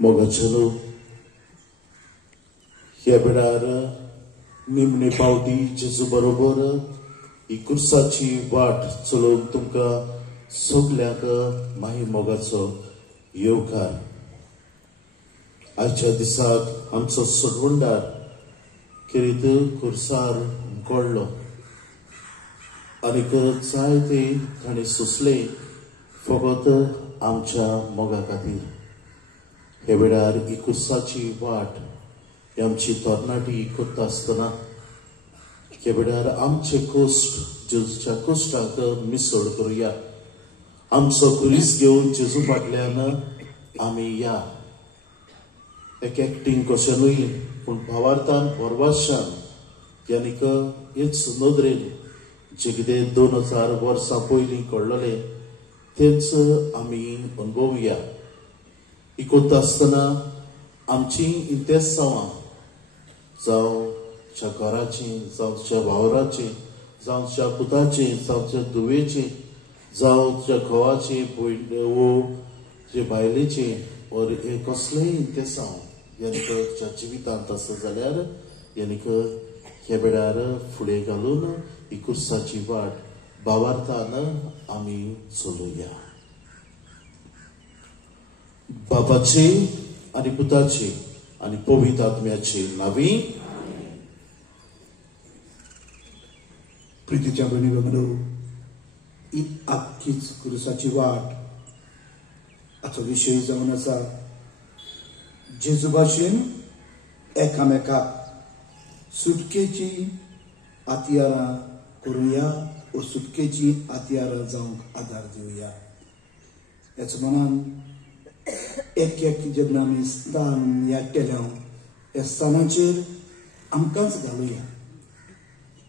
मोगाचलो ह्या वेळार निमणे पावटी जेजू बरोबर ही कुर्साची वाट चलोवंक तुमकां सगल्यांक माही मोगाचो येवकार. आजच्या दिसाक आमचो सोडवंडार खेरीत खुर्सार घडलो आनीक जायते ताणें सोंसले फकत आमच्या मोगा खातीर. हे वेळार ही कुर्साची वाट ही आमची तरणाटी करता आसतना हे वेळार आमचे कश्ट जेजूच्या कश्टाक मिसळ करुया. आमचो कुरीस घेवन जेजू फाटल्यान आमी या. एक एकटींग कशेंय पूण भावार्थान परवाशान यानीक हेच नदरेन जे कितें 2000 वर्सां पयलीं घडलेलें तेच आमी अनुभवुया. ही करता आसतना आमची इंतेसांवां जावं घराचीं जावं वावराचीं जावं पुताचीं जावं धुवेचीं जावं घोवाची वो जे बायलेची और हे कसलेय इंतेसांव यानीक जिवितांत आसा जाल्यार यानीक ह्या वेळार फुडें घालून ही कुर्साची वाट भावार्थान आमी चलोवया. बाबाचे आनी पुताचे आनी पवित्र आत्म्याचे नावी. प्रितीच्या भयणी भगिनो, ही आख्खीच कुर्साची वाट हाचो विशय जावन आसा जेजू भाशेन एकामेकाक सुटकेची हातयारां करुया व सुटकेची हातयारां जावंक आदार दिवया. हेच मनान एक जेन्ना आमी स्थान याद केल्या ह्या स्थानाचेर आमकांच घालुया.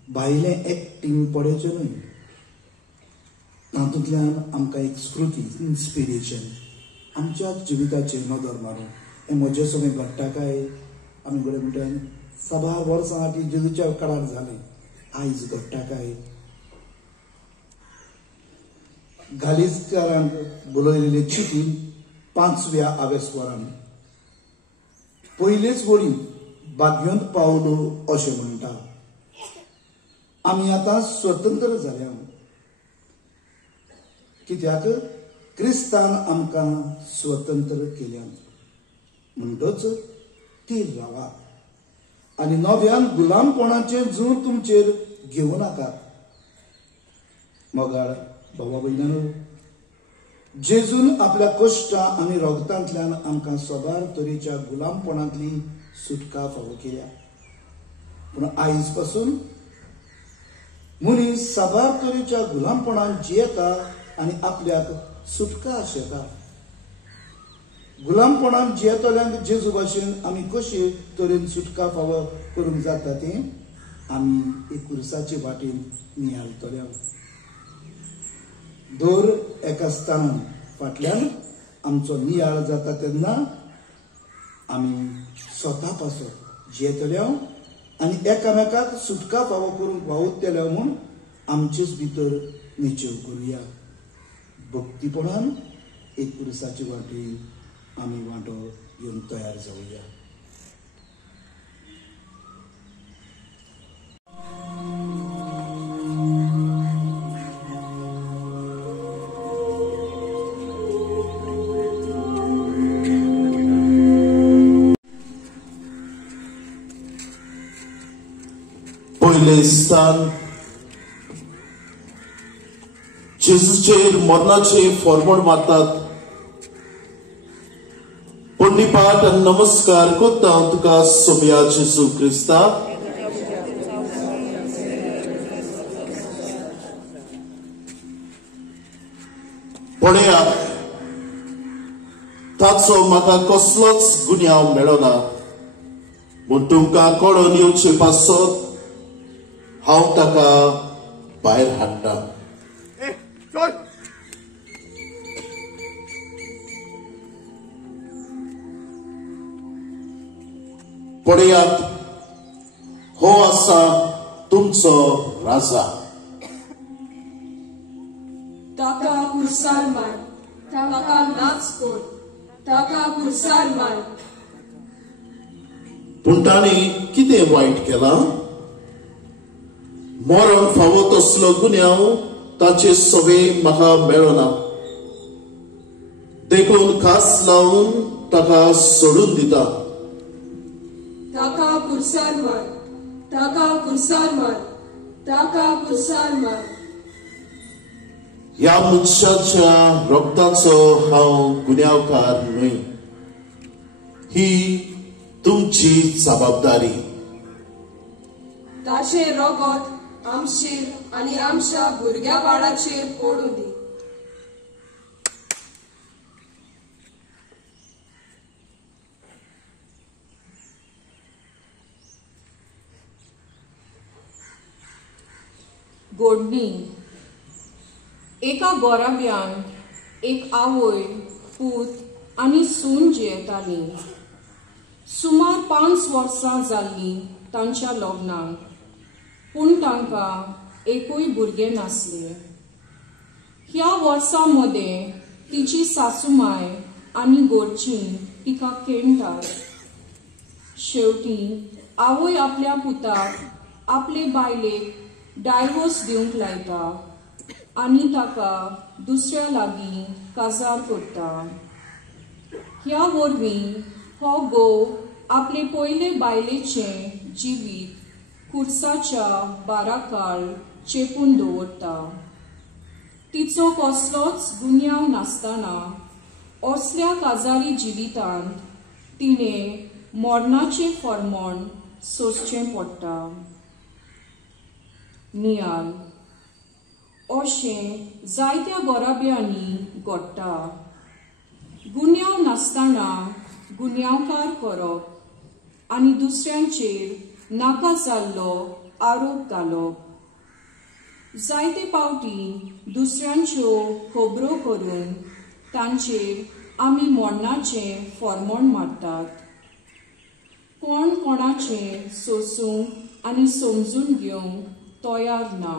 भायलें एकटींग पडेचें न्हय. तातूंतल्यान आमकां एक स्मृती इन्स्पिरेशन आमच्या जिविताचेर नदर मारूं. हें म्हजें सगळें घडटा काय आमी घडये म्हणटात 6 वर्सां आटी जेजूच्या काळार जालें आयज घडटा काय. गालिस्कारांक बरयलेले चिठीन 5व्या आवेस्वरान पयलेच वळी भाग्यवंत पावलो अशें म्हणटा. आमी आतां स्वतंत्र जाल्या कित्याक क्रिस्तान आमकां स्वतंत्र केल्या. म्हणटच थीर रावा आनी नव्यान गुलामपणाचें जूं तुमचेर घेवं नाकात. मोगाळ भावा भयणांनो, जेजून आपल्या कश्टां आनी रोगतांतल्यान आमकां सोबार तरेच्या गुलामपणांतली सुटका फावो केल्या. पूण आयज पासून मनीस साबार तरेच्या गुलामपणान जियेता आनी आपल्याक सुटका आशेता. गुलामपणान जियेतल्यांक जेजू भाशेन आमी कशे तरेन सुटका फावो करूंक जाता तें आमी एक कुर्साचे वाटेन नियाळटल्या. दर एका स्थानान फाटल्यान आमचो नियाळ जाता तेन्ना आमी स्वता पासत जियेतल्या आनी एकामेकाक सुटका फावो करूंक वावुरतल्या म्हूण आमचेच भितर निचेव करुया. भक्तीपणान एक कुर्साचे वाटेन आमी वांटो घेवन तयार जावया. पयले स्थान जेजूचेर मरणाचे फॉर्मड मारतात. पंडिपाट आनी नमस्कार करता हांव तुका सोम्या जेजू क्रिस्ता. पळयात ताचो म्हाका कसलोच गुन्यांव मेळना म्हूण तुमकां कळोवन येवचे पासत हांव ताका भायर हाडटा. पळयात हो आसा तुमचो राजा. ताका कुर्सार मार, ताका नाच कर, ताका कुर्सार मार. पूण तांणी कितें वायट केलां? मरण फावो तसलो गुन्यांव ताचे सवें म्हाका मेळना. देखून खास लावन ताका सोडून दिता. ताका कुर्सार मार. ताका कुर्सार मार. ताका कुर्सार मार. ह्या मनशाच्या रोगताचो हांव गुन्यांवकार न्हय. ही तुमची जबाबदारी. ताचे रोगत आमचेर आनी आमच्या भुरग्या बाळाचेर पडूं दी. गोडणी. एका गोराब्यान एक आवय, पूत आनी सून जियेताली. सुमार 5 वर्सां जाल्लीं तांच्या लग्नाक, पूण तांकां एकूय भुरगें नासलें. ह्या वर्सां मदें तिची सासूमाय आनी घरचीं तिका खेणटात. शेवटी आवय आपल्या पुताक आपले बायलेक डायवोर्स दिवंक लायता आनी ताका दुसऱ्या लागीं काजार करता. ह्या वरवीं हो घोव आपले पयले बायलेचें जिवीत खुर्साच्या बाराकाळ चेपून दवरता. तिचो कसलोच गुन्यांव नासतना असल्या काजारी जिवितांत तिणें मरणाचें फर्मोण सोंसचें पडटा. नियाल. अशें जायत्या गोराब्यांनी घडटा. गुन्यांव नासतना गुन्यांवकार करप आनी दुसऱ्यांचेर नाका जाल्लो आरोप घालप. जायते फावटी दुसऱ्यांच्यो खबरो करून तांचेर आमी मरणाचें फर्मोण मारतात. कोण कोणाचें सोसूंक आनी समजून घेवंक तयार ना.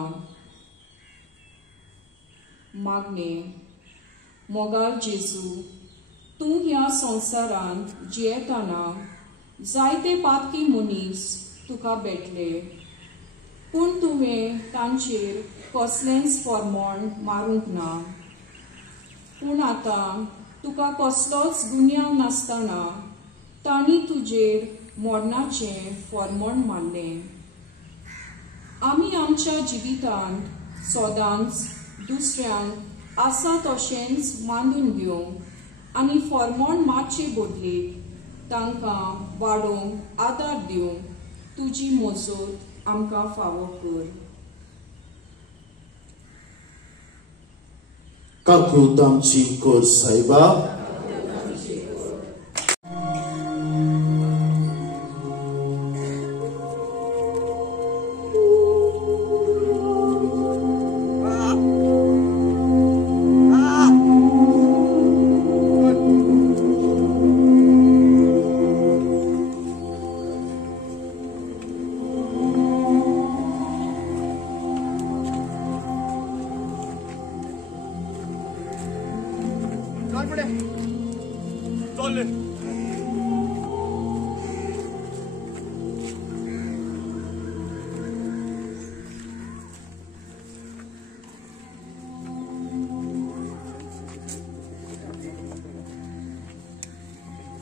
मागणें. मोगाळ जेजू, तूं ह्या संवसारांत जियेतना जायते पातकी मनीस तुका भेटले, पूण तुवें तांचेर कसलेंच फर्मोण मारूंक ना. पूण आतां तुका कसलोच गुन्यांव नासतना तांणी तुजेर मरणाचें फर्मोण मारलें. आमी आमच्या जिवितांत सदांच दुसऱ्यांक आसा तशेंच मानून घेवंक आनी फर्मोण मारचे बदलेक तांकां वाडोवंक आदार दिवंक तुजी मजत आमकां फावो कर. काकूत आमची कर सायबा.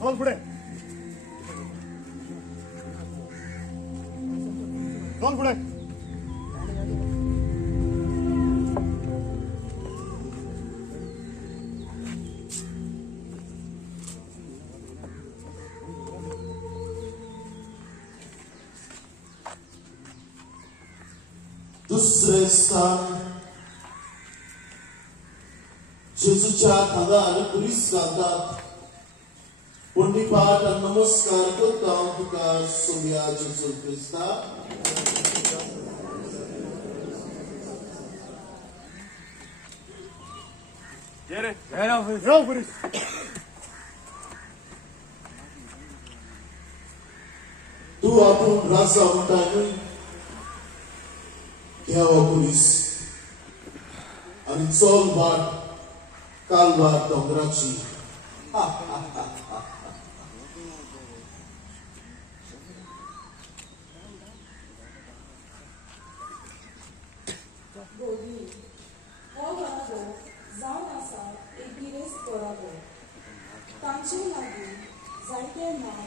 चल पुढे. चल पुढे. दुसरे स्थान जेजूच्या खांदार कुरीस घालतात. पंडिपाट नमस्कार करता हांव तुका सोम्या जेजू क्रिस्ता. तूं आपूण राजा म्हणटा न्हय, देवा कुरीस आनी चल वाट कालवार दोंगराची गोदी हो घराबो जावन आसा एक गिरेस्त घराबो तांचे लागीं जायते नांव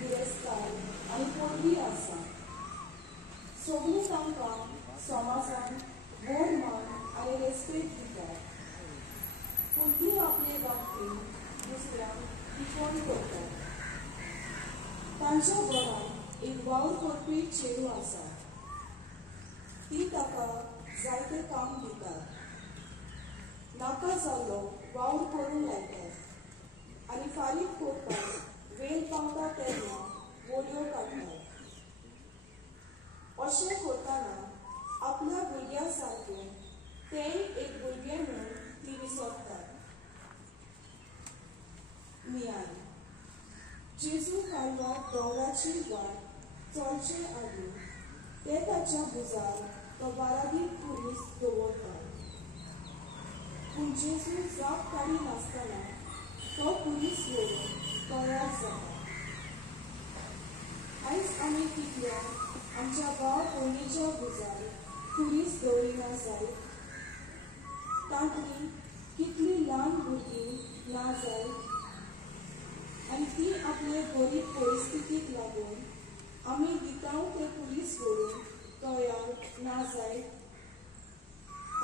गिरेस्तार आनी पोरगी आसा. सगळीं तांकां समाजान व्हड मान आनी रेस्पेक्ट दितात. पूण ती आपले बाबतींत दुसऱ्यांक टिकोवन करतात. तांच्या घरांत एक वावर करपी चेडूं आसा. ती ताका जायते काम दितात. नाका जाल्लो वावर करूंक लायतात आनी फारीक करपाक वेळ पावता तेन्ना वळ्यो काडटात. अशें करतना आपल्या भुरग्या सारकें तेंय एक भुरगें म्हूण ती विसरतात. नियाळ जेजू कालवार दोंगराची वाट चलचे आदीं ते ताच्या भुजार तो बाराबीर पुलीस दवरता. पूण जेजू जाप काडी नासतना तो पुलीस येवन तयार जाता. आयज आमी कितल्याक आमच्या भाव भयणीच्या भुजार पुलीस दवरिना जायत. तांतली कितली ल्हान भुरगीं ना जायत आनी ती आपले गरीब परिस्थितीक लागून आमी दितांव ते पुलीस व्हरून तयार ना जायत.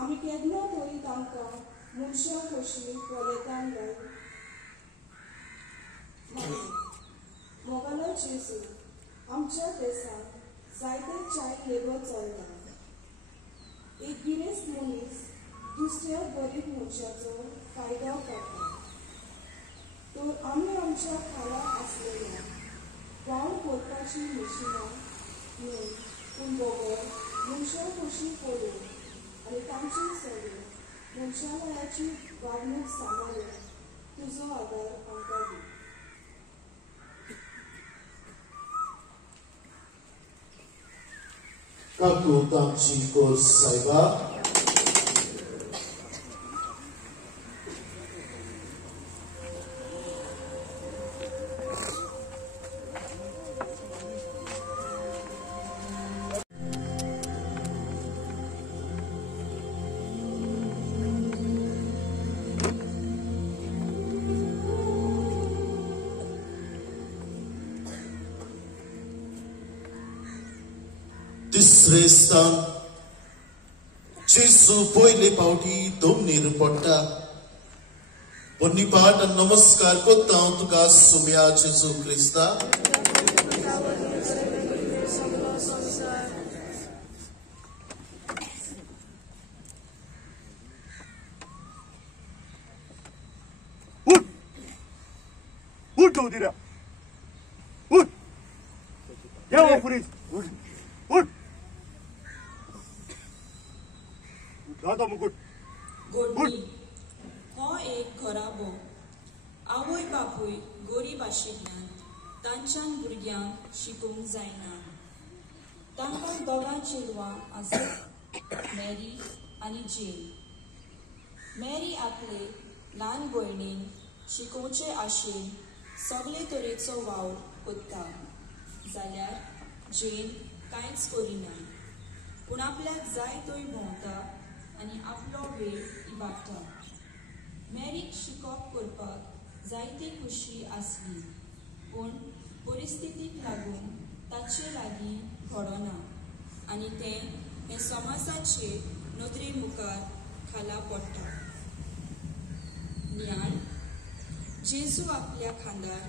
आमी केन्ना तरी तांकां मनशां कशीं वलयतान जाय. मोगालो जेजू आमच्या देशांत जायते चायल्ड लेबर चलता. एक गिरेस्त मनीस दुसऱ्या गरीब मनशाचो फायदो काडटा. तर आमी आमच्या खाला आसलेल्या वावर करपाची मशिनां न्हय पूण दोगर मनशां कशीं पळोवन आनी तांची सगळी मनशालयाची वागणूक सांबाळून तुजो आदार आमकां दी. काकू तांची कोर्स सायबा. तिसरे स्थान जेजू पयले पावटी दोमनीर पडटा. पोन्नी पाट आनी नमस्कार कोत्ता हांव तुका सुम्या जेजू क्रिस्ता. उठ उठ चौधरी उठ या पुलीस उठ उठ दादा मुकुट गोडणी हो एक घराबो. आवय बापूय गरीब आशिल्ल्यान तांच्यान भुरग्यांक शिकोवंक जायना. तांकां दोगां चेडवां आसात, मॅरी आनी जेन. मॅरी आपले ल्हान भयणीन शिकोवचे आशेन सगळे तरेचो वावर कोत्ता. जाल्यार जेन कांयच करिना पूण आपल्याक जाय थंय भोंवता आनी आपलो वेळ इबाडटा. मॅरीक शिकोवप करपाक जायती खुशी आसली पूण परिस्थितीक लागून ताचे लागीं घडना आनी तें हे समाजाचे नदरे मुखार खाला पडटा. नियाळ जेजू आपल्या खांदार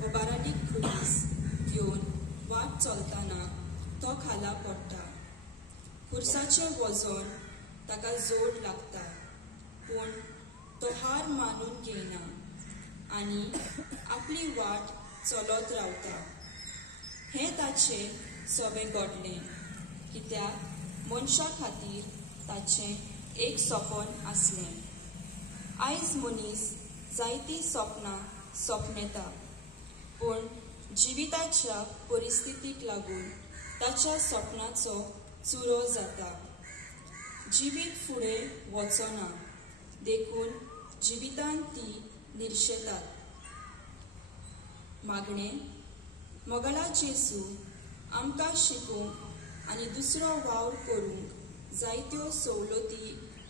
हो बाराडीक पुलीस घेवन वाट चलतना तो खाला पडटा. खुर्साचें वजन ताका जोड लागता पूण तो हार मानून घेयना आनी आपली वाट चलत रावता. हें ताचें सगळें घडलें कित्याक मनशा खातीर ताचें एक सपन आसलें. आयज मनीस जायतीं सपनां सपनेता पूण जिविताच्या परिस्थितीक लागून ताच्या सपनाचो चुरो जाता. जिवीत फुडें वचना देखून जिवितांत ती निर्शेतात. मागणे मोगला जेसू आमकां शिकूंक आनी दुसरो वावर करूंक जायत्यो सवलती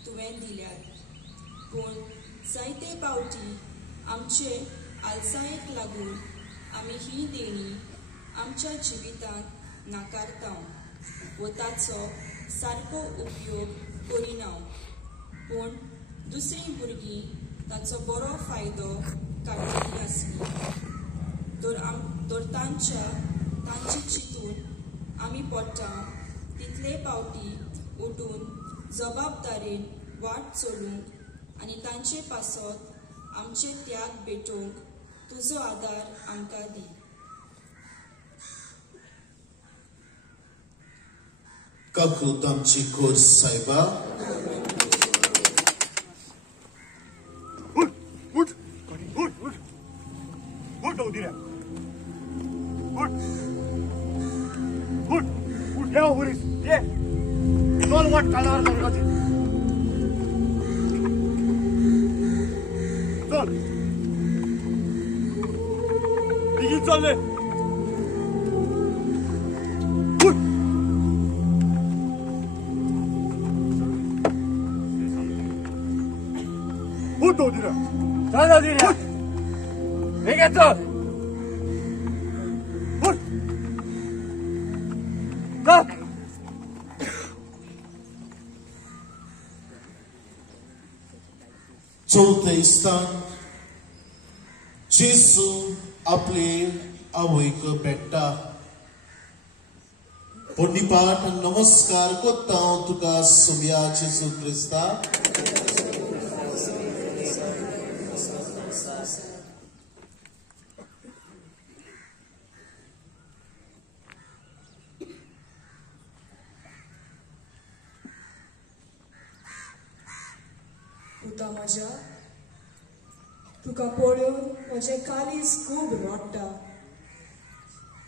तुवें दिल्यात, पूण जायते पावटी आमचे आलसायेक लागून आमी ही देणी आमच्या जिवितांत नाकारता व ताचो सारको उपयोग करिना, पूण दुसरीं भुरगीं ताचो बरो फायदो काडिल्लीं आसलीं तर तांची चिंतून आमी पडटा तितले पावटी उठून जबाबदारेन वाट चलूंक आनी तांचे पासत आमचे त्याग भेटोवंक तुजो आदार आमकां दी. काकूत आमची खोर सायबा. उठ उठ उठ उठ उठ उदिऱ्या उठ उठ उठ ये पुलीस ये चल वाट कालावर दरगाची चल बेगीन चल रे उठ उठ उदिऱ्या चल उदिऱ्या बेगीन चल उठ चल चौथे स्थान जेसू आपले आवयक भेटता. पोन्नीपाट नमस्कार कोत्ता हांव तुका सुम्या जेसू क्रिस्ता. पुता म्हज्या, तुका पळोवन म्हजें कालीज खूब रोडटा.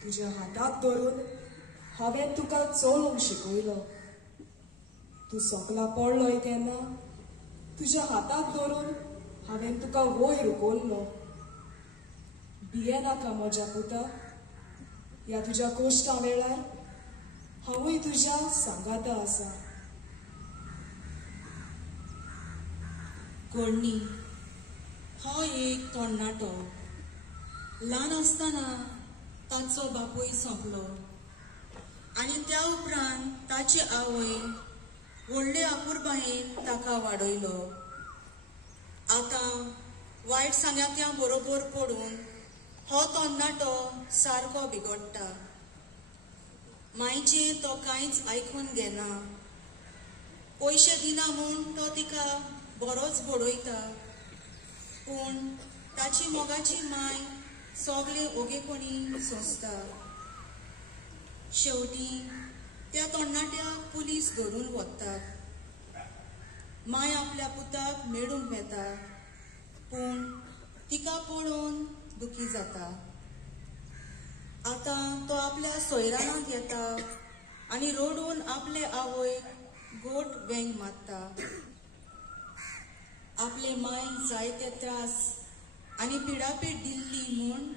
तुज्या हाताक धरून हांवें तुका चलोवंक शिकयलो. तूं सकला पडलोय तेन्ना तुज्या हाताक धरून हांवें तुका वयर उखल्लो. भियेनाका म्हज्या पुता, ह्या तुज्या कोश्टा वेळार हांवूय तुज्या सांगाता आसा. कोण्णी हो एक तरणाटो. ल्हान आसतना ताचो बापूय सोंपलो आनी त्या उपरांत ताची आवय व्हडले आपुरबायेन ताका वाडयलो. आतां वायट सांगात्या बरोबर पडून हो तरणाटो सारको बिगडटा. मायेचें तो कांयच आयकून घेना. पयशे दिना म्हूण तो तिका बरोच बडयता, पूण ताची मोगाची माय सगळे ओगेपणी सोंसता. शेवटी त्या तरणाट्याक पुलीस धरून व्हरतात. माय आपल्या पुताक मेळूंक येता, पूण तिका पळोवन दुखी जाता. आतां तो आपल्या सोयरानाक येता आनी रडून आपले आवयक गोट वेंग मारता. आपले मायक जायते त्रास आनी पिडापीड दिल्ली म्हूण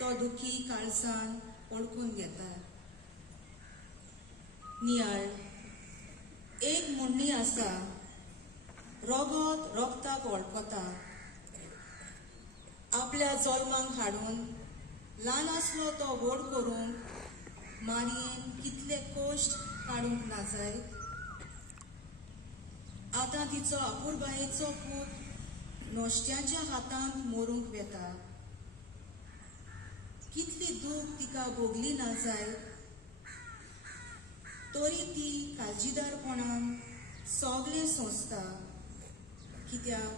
तो दुखी काळजान ओळखून घेता. नियाळ एक म्हणणी आसा, रोगोत रोगताक वळखता. आपल्या जल्माक हाडून ल्हान आसलो तो व्हड करूंक मारयेन कितले कश्ट काडूंक ना जाय. आतां तिचो आपुरबायेचो पूत नोश्त्याच्या हातांत मरूंक वेता. कितली दूख तिका भोगली ना जाय, तरी ती काळजीदारपणान सगळें सोंसता. कित्याक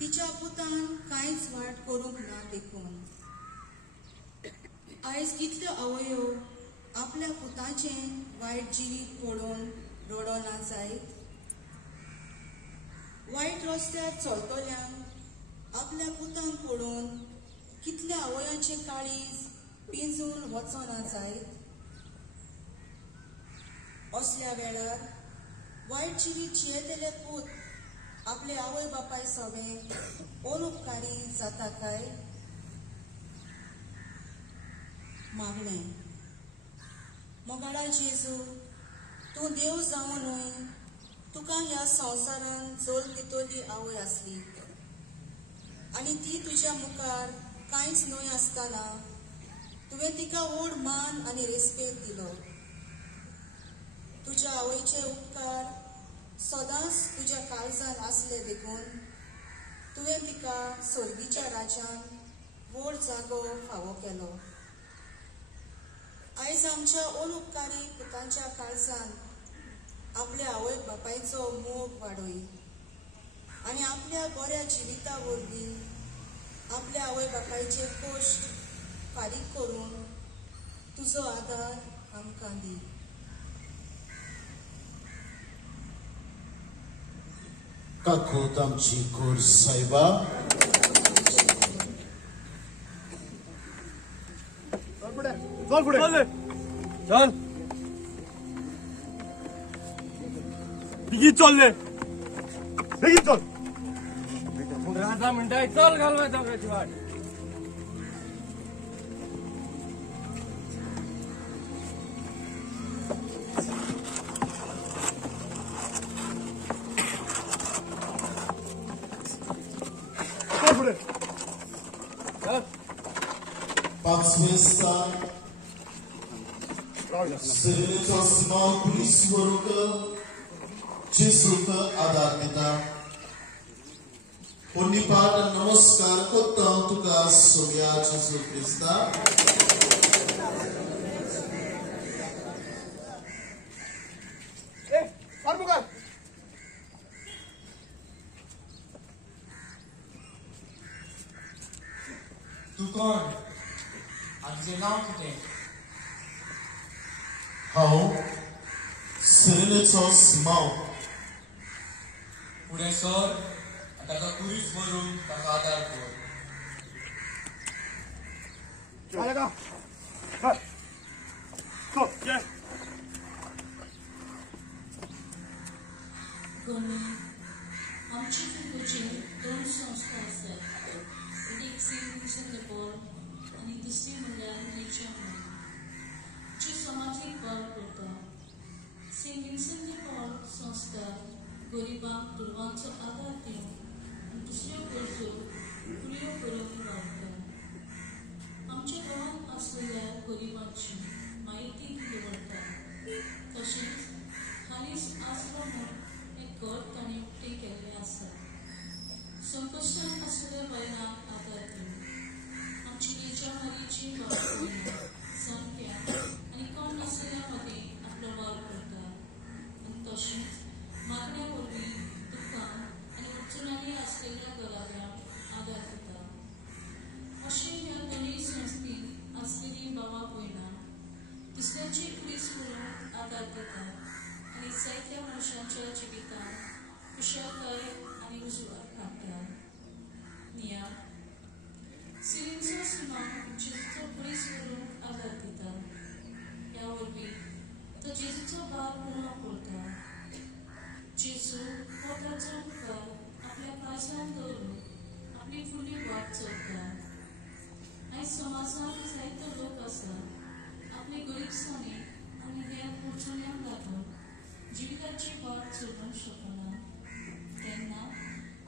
तिच्या पुतान कांयच वाट करूंक ना देखून. आयज कितल्यो आवयो आपल्या पुताचें वायट जिवीत पळोवन रडना जायत. वायट रस्त्यार चलतल्यांक आपल्या पुतांक पळोवन कितल्या आवयांचें काळीज पिंजून वचना जायत. असल्या वेळार वायट जिवीत जियेतले पूत आपले आवय बापाय सवे अनउपकारी जाता काय? मागणें. मोगाळा जेजू, तूं देव जावनूय तुका ह्या संवसारान जोल दितोली आवय आसली आनी ती तुज्या मुखार कांयच न्हय आसतना तुवें तिका व्हड मान आनी रेस्पेद दिलो. तुज्या आवयचे उपकार सदांच तुज्या काळजान आसले देखून तुवें तिका सर्गीच्या राज्यान व्हड जागो फावो केलो. आयज आमच्या अनउपकारी पुतांच्या काळजान आपल्या आवय बापायचो मोग वाडय आनी आपल्या बऱ्या जिविता वरवीं आपल्या आवय बापायचे कश्ट फारीक करून तुजो आदार आमकां दी. काकूत आमची कोर सायबा, चल पुढे चल बेगीन चल बेगीन चल. 15 मिनिटं चल घालवायचा वाट. चल पुढे चल. 5वे स्थान Syryjco Simon Kulisworuk Jesu'k आदार दिता. पुण्यपाठ नमस्कार कोत्ता तुका सोम्या जेसू क्रिस्ता. तू कोण आणि तुझे नाव कितें? हांव सिरिलेचो सिमोन. फुडें सर आनी ताका कुरीस व्हरून ताका आदार कर. झालं का? चल चल ये. आमची फिल्डचे 2 संस्था आसात. एक सेंट विन्सेंट द पॉल आनी दुसरी म्हणल्यार नेचर जी समाजीक बाग करता. सेंट विन्सेंट द पॉल संस्था गरिबांक दुर्वांचो आदार दिवन आनी दुसऱ्यो गरजो पुऱ्यो करून वावरता. आमच्या गांवांत आसलेल्या गरिबांची म्हायती दवरता. तशेंच हालींच आसलो म्हूण एक घर ताणें उक्तें केल्लें आसा. संकश्टांत आसलेल्या बायलांक आदार दिवन आमची नेच्या मारीची वाव जाणट्या आनी कोण नासलेल्या मदीं आपलो वाव करता. आनी तशेंच मागण्या वरवीं दुकान आनी अडचणांनी आसलेल्या गराब्यांक आदार दिता. अशें ह्या दोनूय संस्थेन आसलेलीं भावां भयणां दुसऱ्यांची कुडीस करून आदार दितात आनी जायत्या मनशांच्या जिवितांत खुशालकाय आनी उजवाड हाडटात. निया सिरिंचो सिमोन जेजूचो कुडीस करून आदार दिता. ह्या वरवीं तो जेजूचो भाव पुर्ण करता. जेजू हो ताचो मुखार आपल्या काळजांत दवरून आपली फुडली वाट चलता. आयज समाजांत जायतो लोक आसा आपले गरीबसाणी आनी हेर अडचण्यांक लागून जिविताची वाट चलूंक शकना. तेन्ना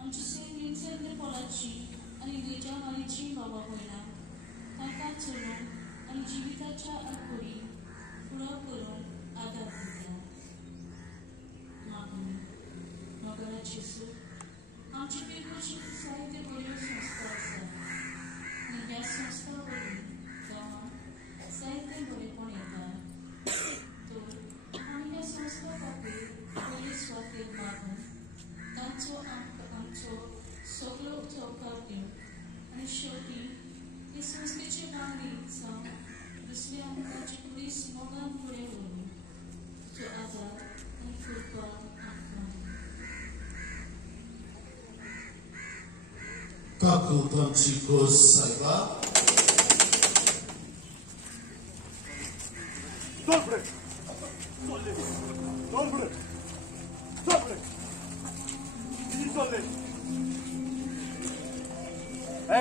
आमची सेंट विन्सेंट द पॉलाची आनी नेच्या मारीची भावां भयणां तांकां चलूंक आनी जिविताच्या आडकोडी फुडो करून आदार दिता. मागणी. मोगाळा जेजू, आमची पिरकोची जायत्यो बऱ्यो संस्था आसात आनी ह्या संस्था वरवीं गांवांत जायतें बरेपण येता. तर आमी ह्या संस्था खातीर पयले सुवातेर मागून तांचो आमचो सगळो उपकार दिवंक आनी शेवटी हे संस्थेचे वांगडी जावन दुसऱ्या आमकांची कुडीस मोगान फुडें व्हरून तुजो आदार आनी कृपा आमकां दी. काकूत आमची कोर सायबा, चल पुढे चल पुढे चल पुढे किती चालले. ए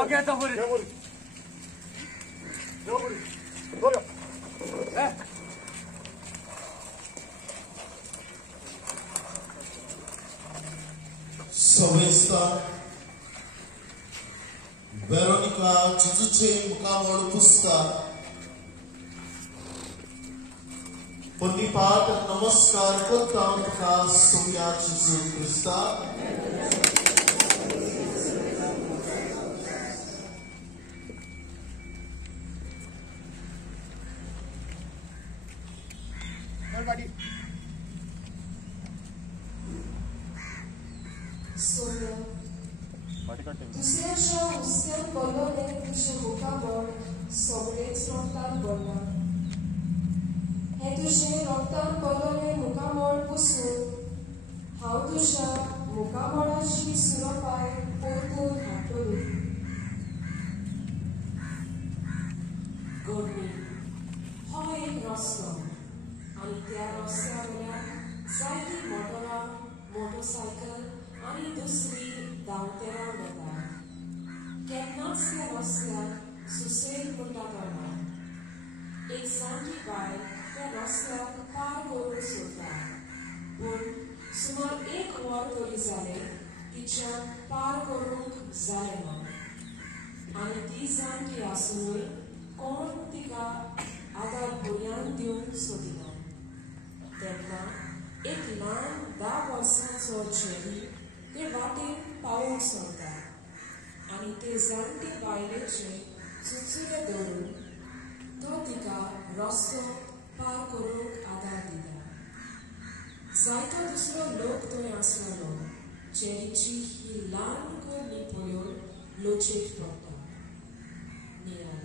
ओके आता पुढे वेरोनिका जेजूचे मुखामोळ पुसता पोन्निपाट नमस्कार करता तुका सोया जेजू क्रिस्ता दुसऱ्याच्या हुस्क्यान बोलोले तुझे मुखामोळ सगळेच रोगतान बोलना हे तुझे रोगतान बोलोले मुखामोळ पुसून हांव तुझ्या मुखामोळाची सुरोपाय परतून हाडटली गोडणी हो एक रस्तो आणि त्या रस्त्या वयल्यान जायती मोटरां मोटरसायकल आणि दुसरी धांवतेरां वता केन्नाच त्या रस्त्याक सुसेग म्हणटा तो ना एक जाणटी बायल त्या रस्त्याक पार करून सोदता पूण सुमार एक वर तरी जालें तिच्यान पार करूंक जालें ना आनी ती जाणटी आसुनूय कोण तिका आदार भुरग्यांक दिवंक सोदिना तेन्ना एक ल्हान 10 वर्सांचो चेडी ते वाटेन पावूंक सोदता आनी ते जाणटे बायलेचे चुचुले दवरून तो तिका रस्तो पार करूंक आदार दिता जायतो दुसरो लोक थंय आसलेलो चेडीची ही ल्हान कोणी पळोवन लोचेक पडटा नियाळ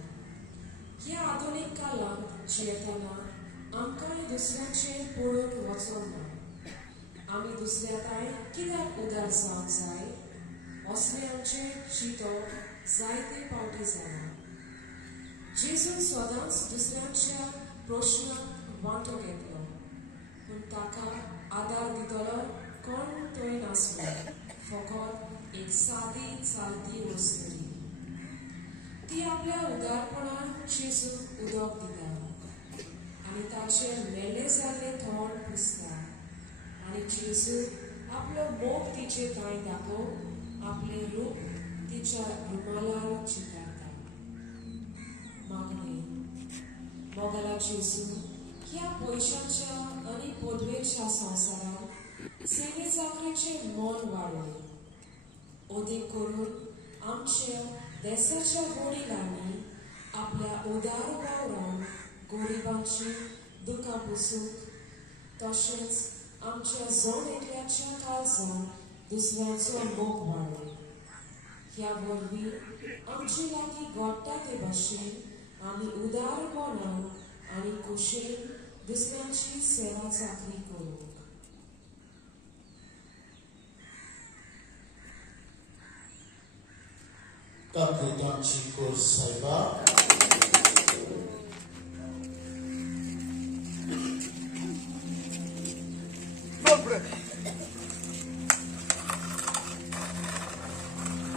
ह्या आधुनीक काळांत जियेतना आमकांय दुसऱ्याचेर पळोवन वचोंक ना आमी दुसऱ्याकाय कित्याक उदार जावंक जाय असलें आमचें चिंतप जायते फावटी जालां जेजून सदांच दुसऱ्यांच्या प्रश्नांक वांटो घेतलो पूण ताका आदार दितलो कोण थंय नासलो फकत एक सादी चालती वस्तरी ती आपल्या उदारपणान जेजूक उदक दिता आनी ताचे मेले जाल्ले थोंड पुसता आनी जेजू आपलो मोग तिचे कांय दाखोवन आपले रूप तिच्या रुमालार चितारता मागणे मोगला जेजू ह्या पयशांच्या आनी पदवेच्या संवसारांत सेवे चाकरेचे मोल वाडय ओदेक करून आमच्या देशाच्या वडिलांनी आपल्या उदार वावरान गरिबांची दुखां पुसूंक तशेंच आमच्या जण एकल्याच्या काळजांत दुसऱ्यांचो मोग वाडय ह्या वरवीं आमचे लागीं घडटा ते भाशेन आमी उदारपणान आनी खोशेन दुसऱ्यांची सेवा चाकरी करूंक कापुतांची कोर सायबा Добре.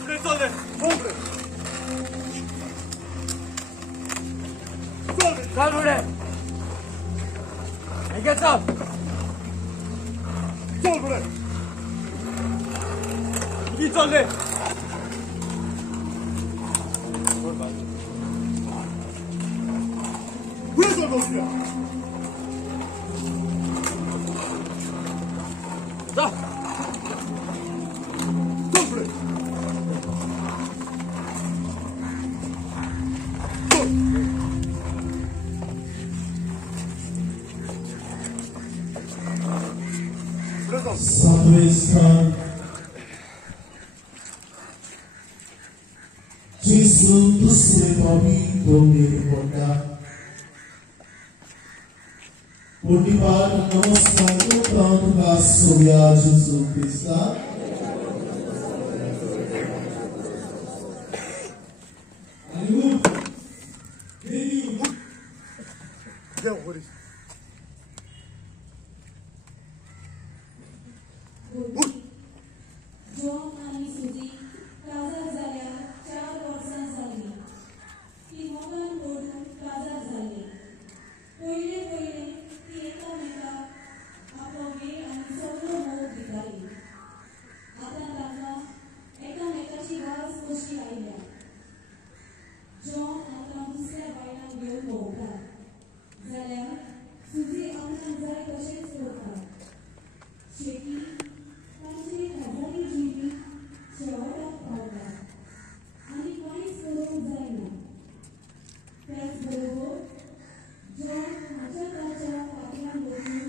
Прицоли. Добре. Добре. Добре. Get up. Добре. Прицоли. Прицоли. Да. Добре. Соответственно, Gesù दूसरे प्रभु को निर्भरता पुण्यवान नमस्कार करता हूँ का सोया जेसु क्रिस्ता मनशांक जाय तशेंच करतात. शेती तांचे हजारी जिवीत शेवटाक पावता आनी कांयच करूंक जायना. त्याच बरोबर जग हाच्या ताच्या फाटल्यान वचून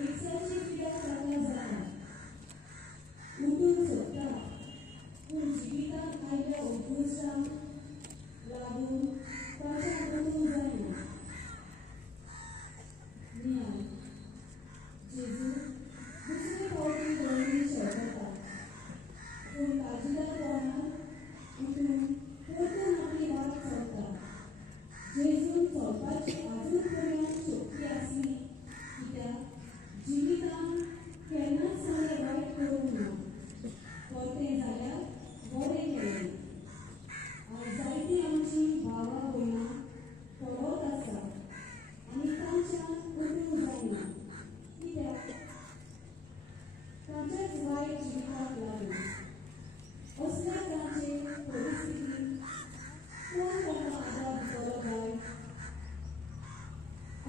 एकसारची पिड्यार ताका जाता. उठूंक सोदता पूण जिवितांत आयल्या उत्कृश्टांक लागून ताच्यान उठूंक जायना. नियाळ जेजू दुसरे फावटी दोळी शेवटा पूण ताजिल्या तोंडान उठून परतून आपली वाट चलता. जेजून चलपाची आजून पर्यंत शक्ती आसली कित्याक जिवितांत केन्नाच ताणें वायट करूंक ना. करतें जाल्यार बरें केलें. आज जायतीं आमची भावां भयणां पडत आसात आनी तांच्यान उठूंक जायना कित्याक तांच्याच वायट जिविताक लागून. असल्या तांचे परिस्थितींत कोण ताका आदार दितलो काय?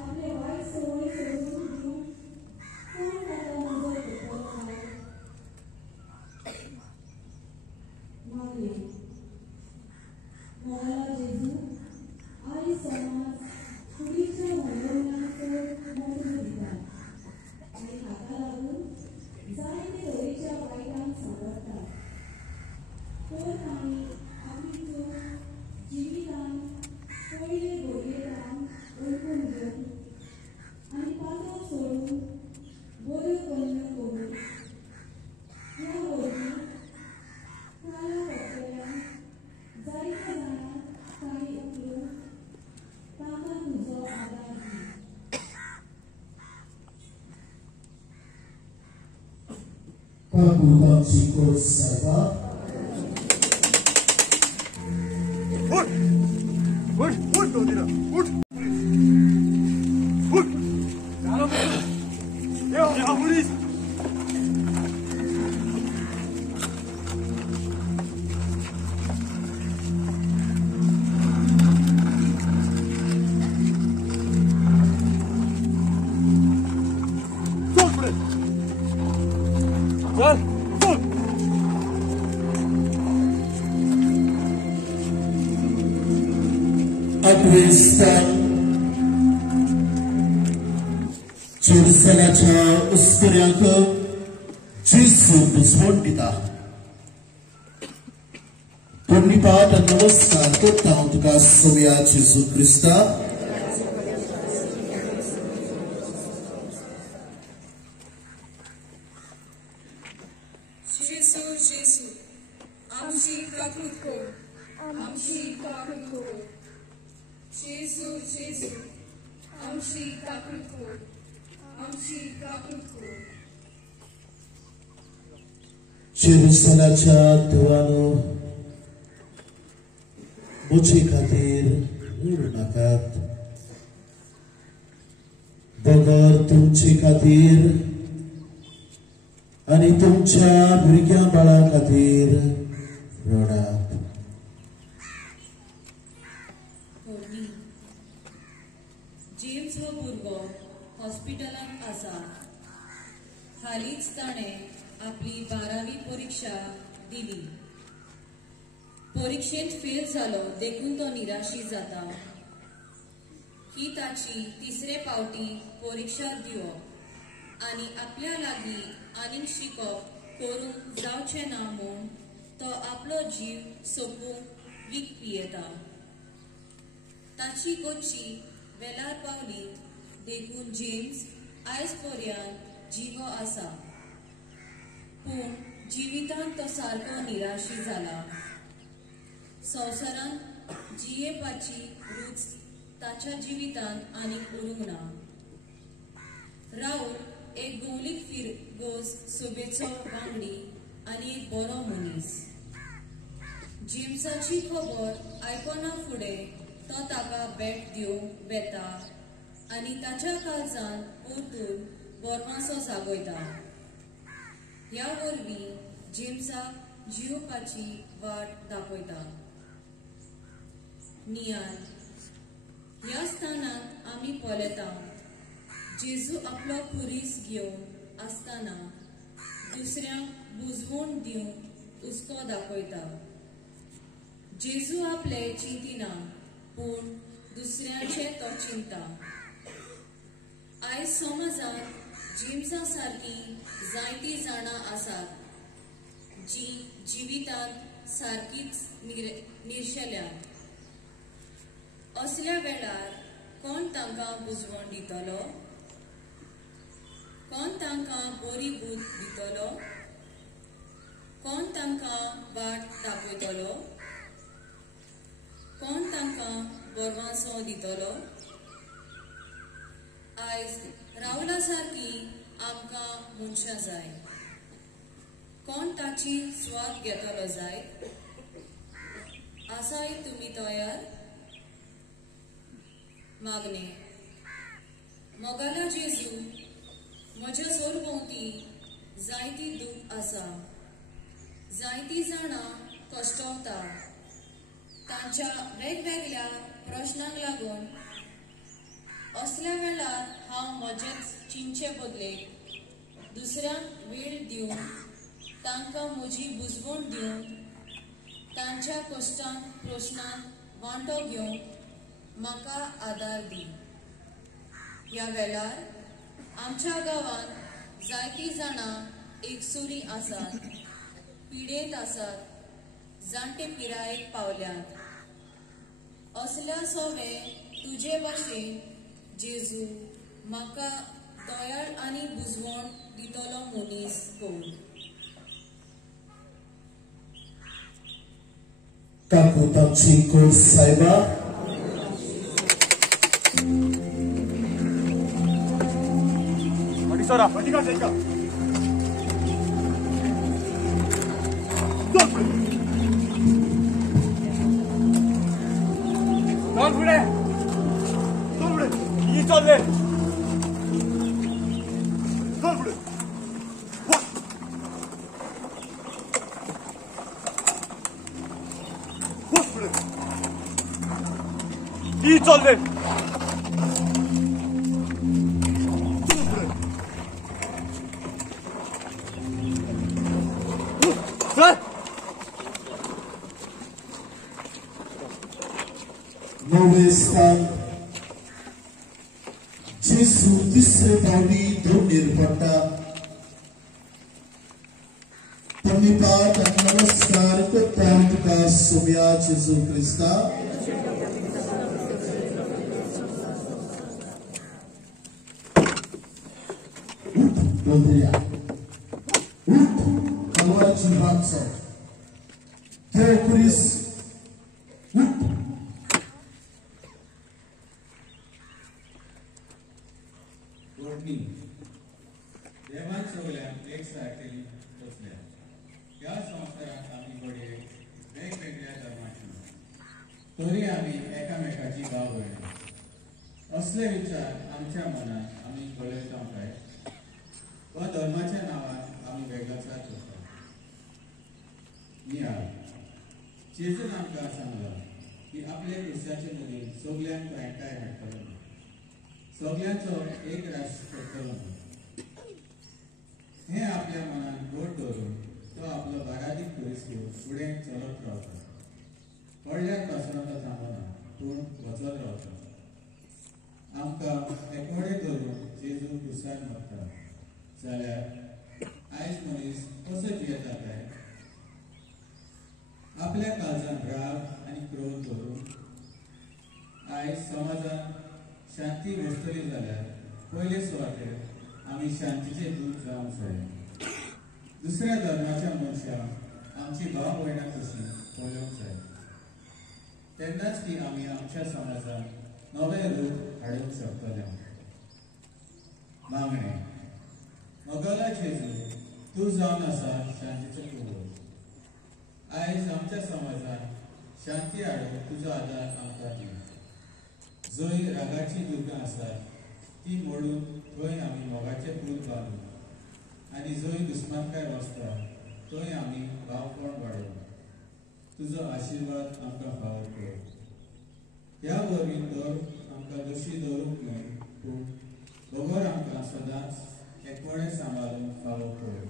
आपले वायट संवय सोडून दिवंक कोण ताका मदत करतलो काय? मागीर मोगाला जेजू आयज समाज कुडीच्या वळवण्याक चड म्हत्व दिता आनी हाका लागून जायते तरेच्या वायटांक सांगता. तर तांणी आपली चूक जिवितांत पयले घडयेंत ओळखून घेवन आनी पातळ सोडून बऱ्यो कन्यो करून ह्या वरवीं काळ्या पडटल्यान जायत्या जाणांक ताळी उखलून ताका तुजो आदार दी. Pagubang Chico Sarva. उठ दोधीला उठ उठ झालं पोलीस. चल पुढे चल चल. Afghanistan Jerusalemच्या उत्तराक जेजू बुजवण दिता. पुण्यपाठ नमस्कार करता हांव तुका सोव्या जेजू क्रिस्ता. जेजू जेजू आमची काकूट कर, आमची काकूट कर. जेजू जेजू आमची काकूट कर, आमची काकूट कर. जेरुसलेमच्या देवानो मुझे खातीर रडू नाकात. दोगर तुमचे खातीर आनी तुमच्या भुरग्या बाळा खातीर रडात. जेम्स हो भुरगो हॉस्पिटलांत आसा. हालींच ताणें आपली 12वी परीक्षा दिली. परीक्षेंत फेल जालो देखून तो निराशी जाता. ही ताची तिसरे फावटी परीक्षा दिवप आनी आपल्या लागीं आनीक शिकप करूंक जावचें ना म्हूण तो आपलो जीव सोंपूंक विकपी येता. ताची कोची वेलार पावली देखून जेम्स आयज पर्यंत जिवो आसा. पूण जिवितांत तो सारको निराशी जाला. संवसारांत जियेवपाची रूच ताच्या जिवितांत आनीक उरूंक ना. राहुल एक गवलीक फिरगोज सोबेचो वांगडी आनी एक बरो मनीस. जेम्साची खबर आयकना फुडें तो ताका भेट दिवंक बेता आनी ताच्या काळजांत परतून बोरमासो जागयता. ह्या वरवीं जेम्साक जियोवपाची वाट दाखयता. नियाळ ह्या स्थानांत आमी पळयता जेजू आपलो खुरीस घेवन आसतना दुसऱ्यांक बुजवून दिवंक हुस्को दाखयता. जेजू आपले चिंतिना पूण दुसऱ्यांचे तो चिंता. आयज समाजांत जेम्सा सारकी जायतीं जाणां आसात जी जिवितांत सारकीच निर्शेल्यात. असल्या वेळार कोण तांकां बुजवण दितलो? कोण तांकां बरी बूद दितलो? कोण तांकां वाट दाखयतलो? कोण तांकां बोरवांसो दितलो? आयज रावला सारकी आमकां मनशां जाय. कोण ताची स्वाद घेतलो जाय? आसाय तुमी तयार? मागणे. मोगाला जेजू, म्हज्या सोरभोंवती जायती दूख आसा. जायतीं जाणां कश्टावता. तांच्या वेगवेगळ्या प्रश्नांक लागून असल्या वेळार हांव म्हजेच चिंचे बदले दुसऱ्यांक वेळ दिवन तांकां म्हजी बुजवण दिवन तांच्या कश्टांक प्रश्नांक वांटो घेवंक म्हाका आदार दी. ह्या वेळार आमच्या गांवांत जायतीं जाणां एकसुरी आसात, पिडेंत आसात, जाणटे पिरायेक पावल्यात. असल्या सोवे तुजे भाशेन जेजू म्हाका दयाळ आनी बुजवण दितलो मनीस कोण. काकोताची कोर सायबा Sora, fatica secca. Don't put it. Don't put it. Eat all that. Don't put it. What? What put it? Eat all that. Novesan Jesu तिसरे पावली दोन निर्पटा पन्नीपात नमस्कार करता तुका सोम्या जेजू Crysta. Bondria Kawa Jivatso Teo Chris देवान सगळ्यांक एक सारकेली पोचल्या. ह्या संवसारांत आमी घडये वेगवेगळ्या धर्माची, तरी आमी एकामेकाची भाव भयणी. असले विचार आमच्या मनात आमी गळयता काय वा धर्माच्या नांवान आमी वेगळाचार करता. नियाळ जेजून आमकां सांगला की आपले क्रिस्ताचे मुलीन सगळ्यांक एकठांय हाडटलो, सगळ्यांचो एक राष्ट्र करतलो. हे आपल्या मनात गोड धरून तो आपलो बारादीक पुरीस घेवन फुडें चलत रावता. पडल्यार पासून तो थांबना पूण वचत रावता. आमकां एकोडे धरून जेजू दुसऱ्यान मागता जाल्यार आयज मनीस कसो जियेता काय? आपल्या काळजान राग आनी क्रोध धरून आयज समाजान शांती वस्तली जाल्यार पयले सुवातेर आमी शांतीचे दूत जावंक जाय. दुसऱ्या धर्माच्या मनशांक आमची भाव भयणां कशी पळोवंक जाय. तेन्नाच ती आमी आमच्या समाजात नवे रूप हाडूंक शकतले. मागणे. मोगाला जेजू, तूं जावन आसा शांतीचो पुरोहित. आयज आमच्या समाजात शांती हाडूंक तुजो आदार आमकां दी. जंय रागाची दुर्गां आसात ती मोडून थंय आमी मोगाचे पूल बांदूं. आनी जंय दुस्मानकाय वसता थंय आमी भावपण वाडोवं. तुजो आशिर्वाद आमकां फावो कर. ह्या वरवीं तर आमकां दोशी दवरूंक न्हय पूण दोगोर आमकां सदांच एकवडे सांबाळून फावो करूं.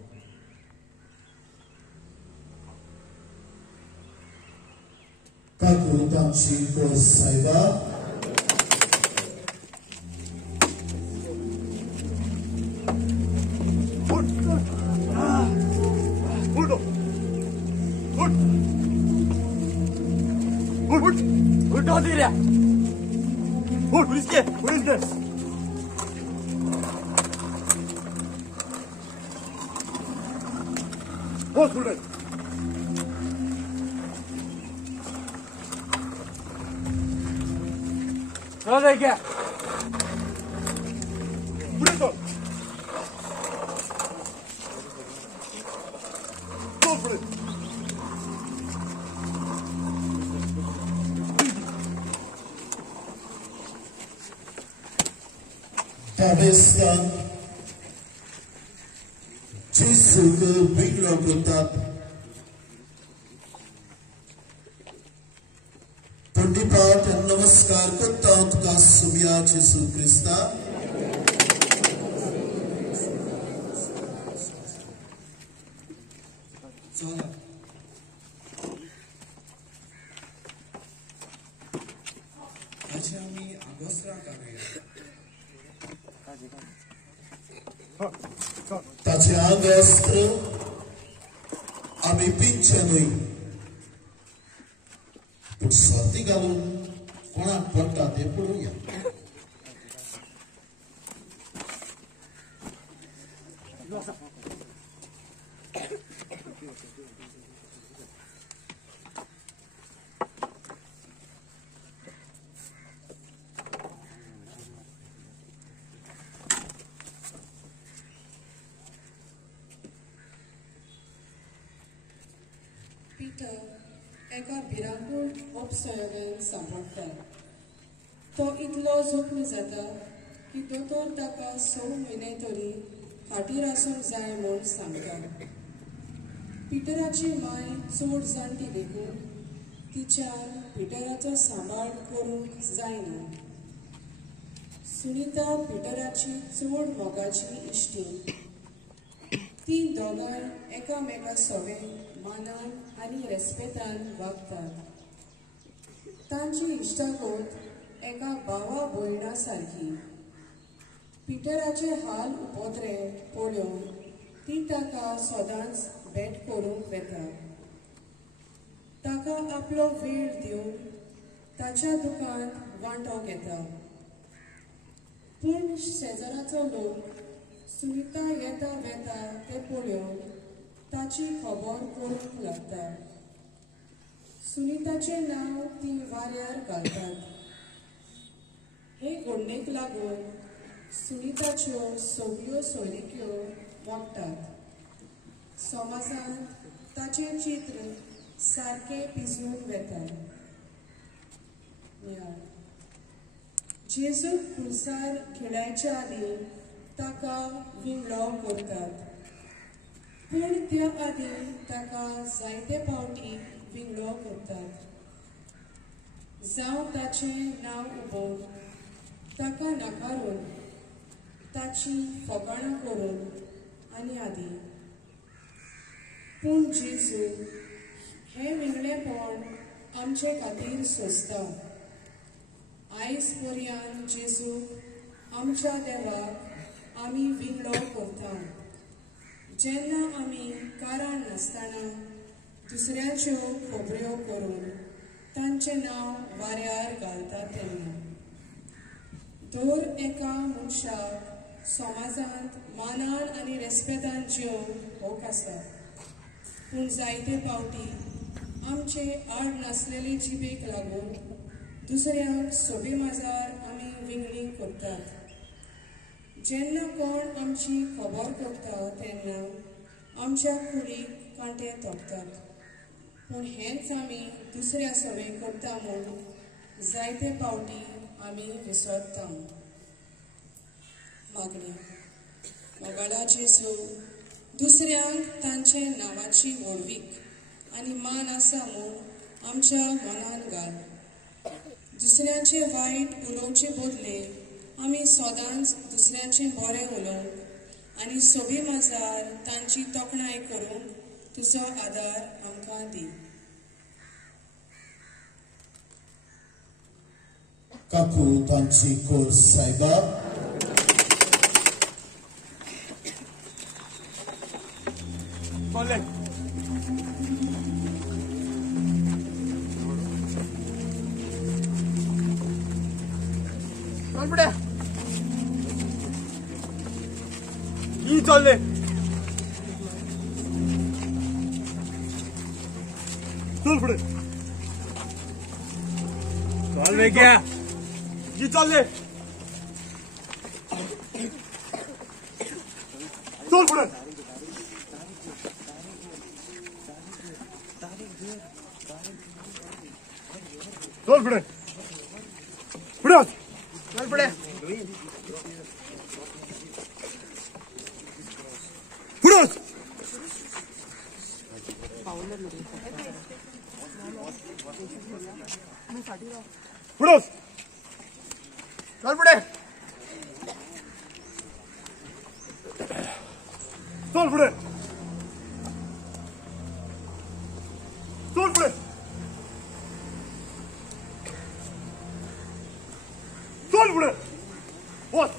काकून आमची कोण सायबा Tabestan Jesu'ku biglo kutat Pundipat dan namaskar kota tuka sumya Jesu Krista Taci Agosto आम्ही पिंचनूय पूण सर्ती घालून कोणाक पडटा ते पळोवया. पिटर एका भिरांकूळ उपसर्गेन सांपडटा. तो इतलो जखमी जाता की दोतोर ताका 6 म्हयने तरी खाटीर आसूंक जाय म्हूण सांगता. पिटराची माय चड जाणटी देखून तिच्यान पिटराचो सांबाळ करूंक जायना. सुनीता पिटराची चड मोगाची इश्टीण. ती दोगांय एकामेका सोबेन मानान आनी रेस्पेतान वागतात. तांची इश्टागत एका भावा भयणा सारकी. पिटराचे हाल उपोद्रे पळोवन ती ताका सदांच भेट करूंक वेता. ताका आपलो वेळ दिवन ताच्या दुकानांत वांटो घेता. पूण शेजाराचो लोक सुनीता येता वेता ते पळोवन ताची खबर करूंक लागता. सुनीताचें नांव ती वाऱ्यार घालतात. हे घडणेक लागून सुनीताच्यो सगळ्यो सोयरिक्यो वागतात. समाजांत ताचें चित्र सारकें पिसून वेता. जेजूक खुर्सार खेळायच्या आदीं ताका विंगडो करतात. पूण त्या आदीं ताका जायते फावटी विंगडो करतात. जावं ताचें नांव उबोवन ताका नाकारून ताची फकाणां करून आनी आदीं. पूण जेजू हें विंगडेपण आमचे खातीर सोंसता. आयज पर्यान जेजूक आमच्या देवाक आमी विंगडो करता. जेन्ना आमी कारण नासतना दुसऱ्याच्यो खोबऱ्यो करून तांचें नांव वाऱ्यार घालता तेन्ना. दर एका मनशाक समाजांत मानान आनी रेस्पेदान जिवंक हक आसा. पूण जायते फावटी आमचे आड नासलेले जिबेक लागून दुसऱ्यांक सोबे माजार आमी विंगडी करतात. जेन्ना कोण आमची खबर करता तेन्ना आमच्या कुडीक कांटे तोपतात. पूण हेंच आमी दुसऱ्या सोबे करता म्हूण जायते फावटी आमी विसरता. मागणी. मोगाळा जेजू दुसऱ्यांक तांचे नांवाची वळवीक आनी मान आसा म्हूण आमच्या मनान घाल. दुसऱ्यांचे वायट उलोवचे बदले आमी सदांच दुसऱ्यांचें बरें उलोवंक आनी सोबी मजार तांची तोखणाय करूंक तुजो आदार आमकां दी. काकू तांची कोर सायबा चल पुढे चल वेग्या जी चालले चल पुढे चल पुढे पुढे चल पुढे पुढे पुढे चल पुढे चल पुढे चल पुढे चल पुढे बस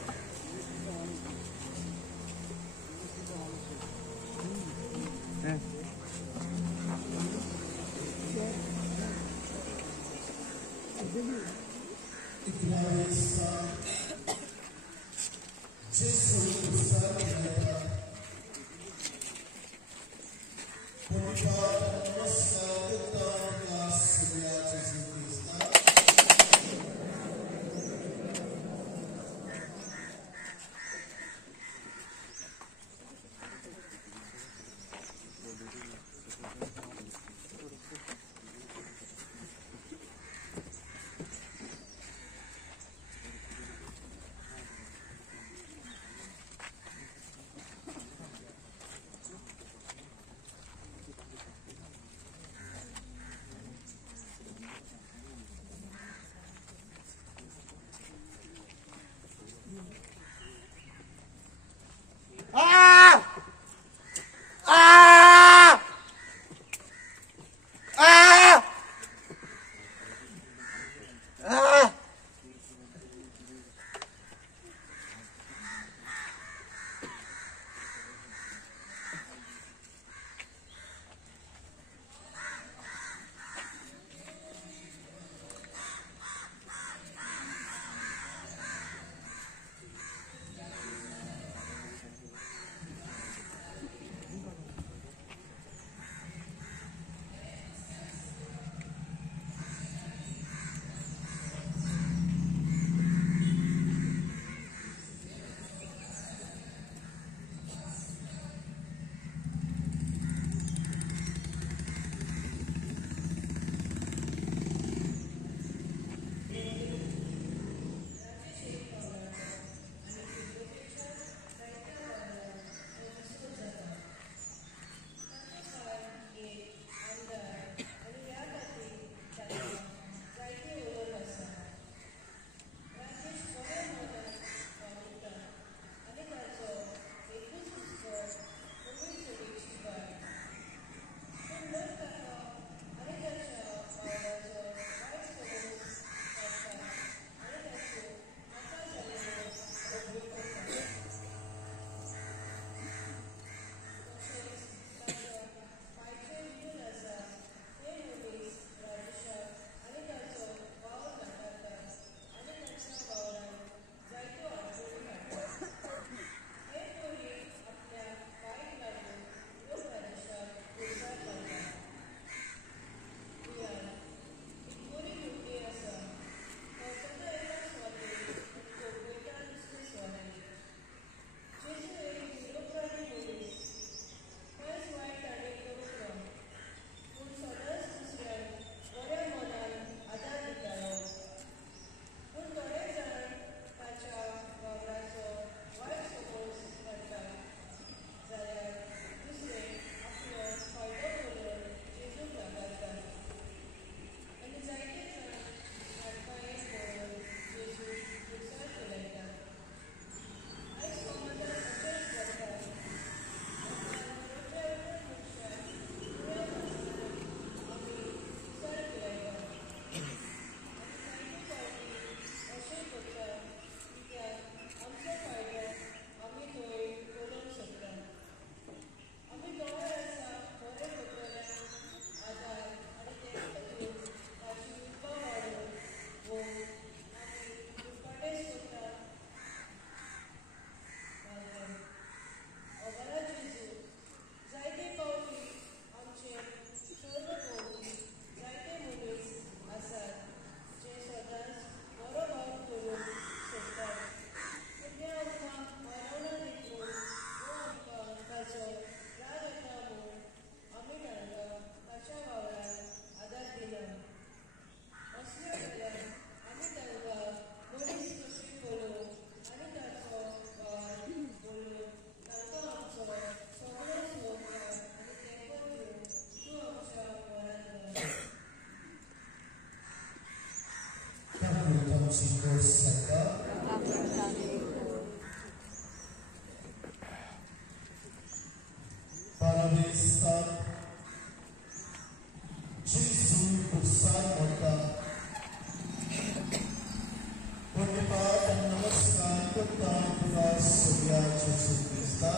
कोत्ता तुका सगळ्या जेजू क्रिस्ता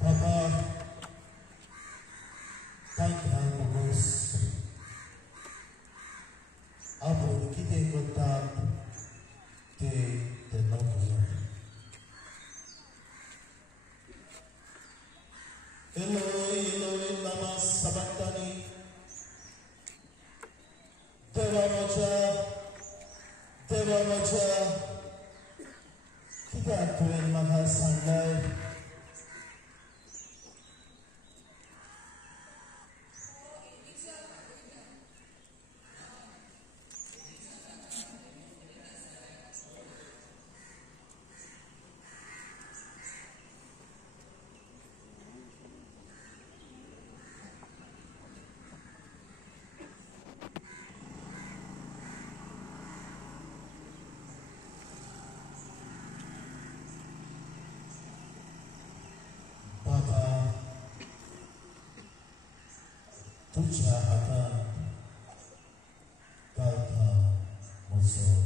बाबा तांकां भोगोस आपूण कितें करतात ते नोकरी Eloi, Eloi, lama sabachthani. Deva माझ्या कित्याक तुवें म्हाका सांगलें तुझ्या हातात घालता म्हजो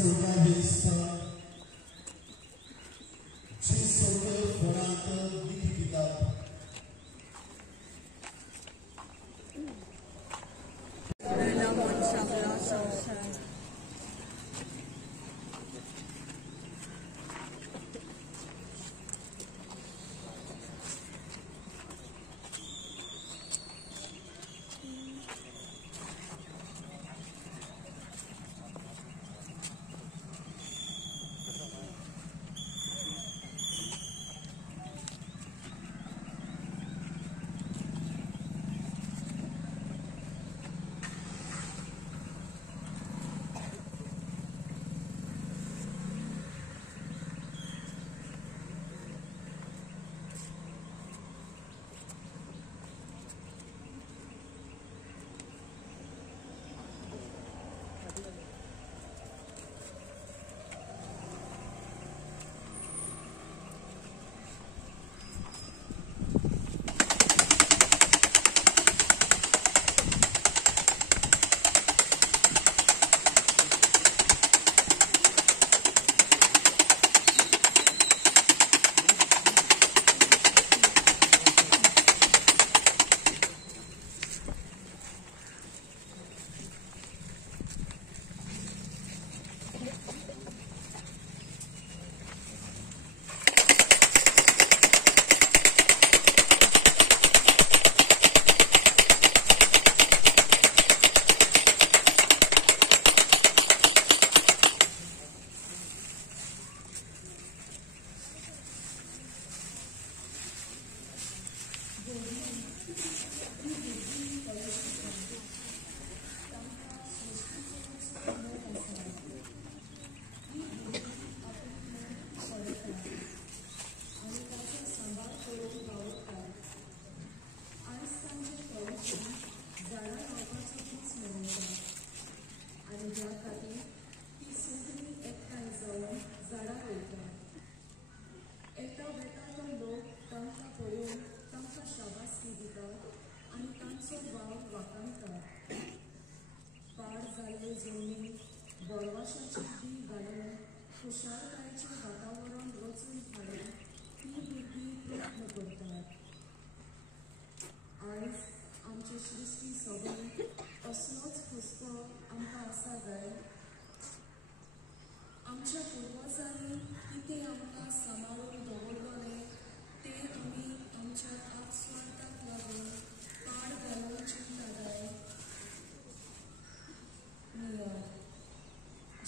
सेवा हिस्सा जिसके फरात लिखी किताब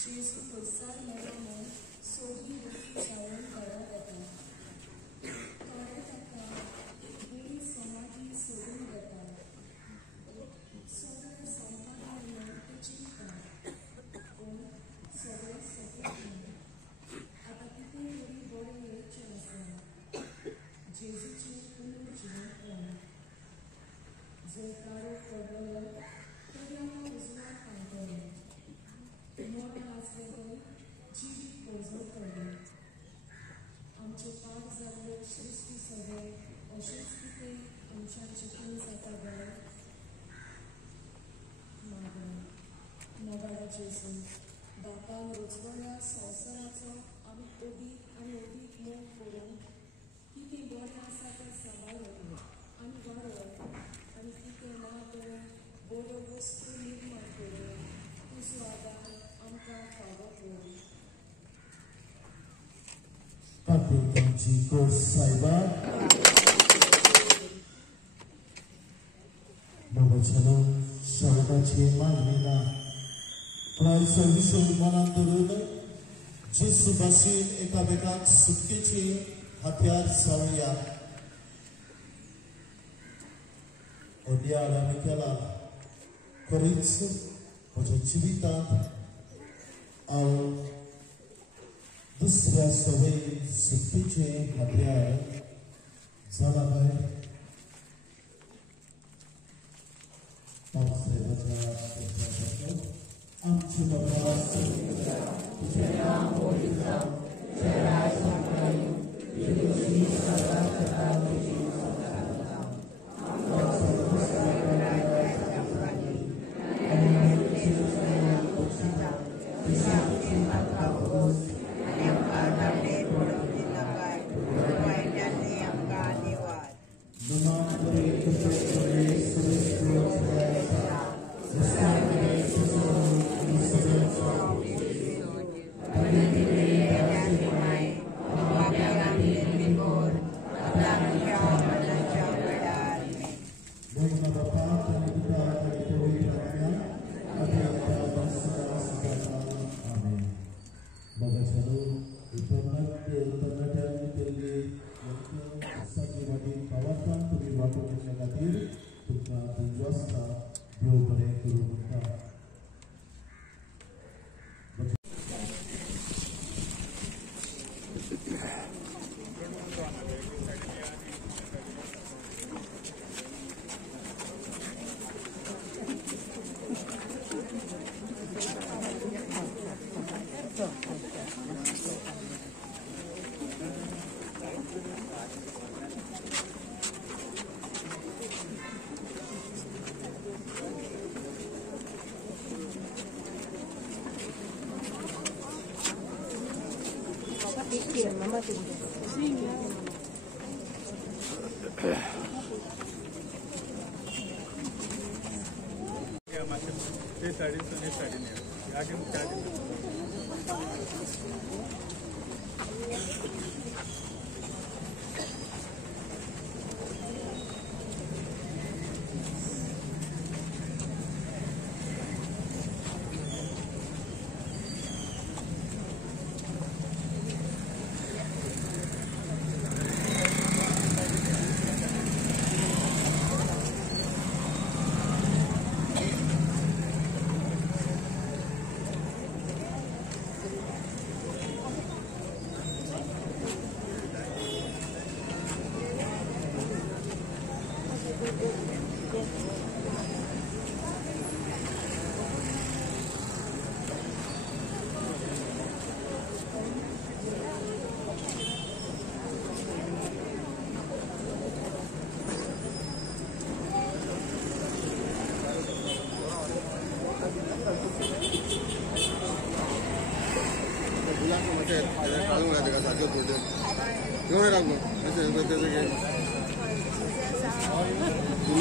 जेजू पयसार मेळोन सोबी रुपी जावन घरांत येता. थोडे ताका एक बरी समाधी सोडून घेतात. सगळे संपादन म्हणून ते चिंततात. पूण सगळे सोंपले ना. आतां कितें तरी बरें येवचें आसा. जेजूचें पुनर्जीवन कोण? जर काळोख पडलो तरी आमकां उजवाड पावतलो. मोडा आसले थंय जिवीत पोजवतले. आमचे पाड जाल्ले सृश्टी सगळे अशेंच कितें आमच्या चिंतून जाता जाय. मोगाळ्या जेजू बापान रोजवळ्या संवसाराचो आमी ओदीक आनी ओदीक मोग करून कितें बरें आसा तें सांबाळून आनी वाडोवप आनी कितें ना तें बऱ्यो वस्तू निर्माण करून तुजो आदार आमकां फावो कर. पापितांची कोर्स सायबा बाबाच्यानो स्वर्गाची मागणी ना. प्रायचो विशय मनात धरून जेजू भाशेन एकामेकाक सुटकेची हात्यार सावया. ओद्यार आमी केला खरीच म्हज्या जिवितांत हांव दुसऱ्या सवयी सुटकेचे हात्यार जाला काय? आमचे बाबा तुझे नाम होईल जावं, तुझे राज संपलायो, तुझी सदा सदा तुझी सदा आमकां सर्वस्व राय सदा तुझी तुझी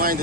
Mind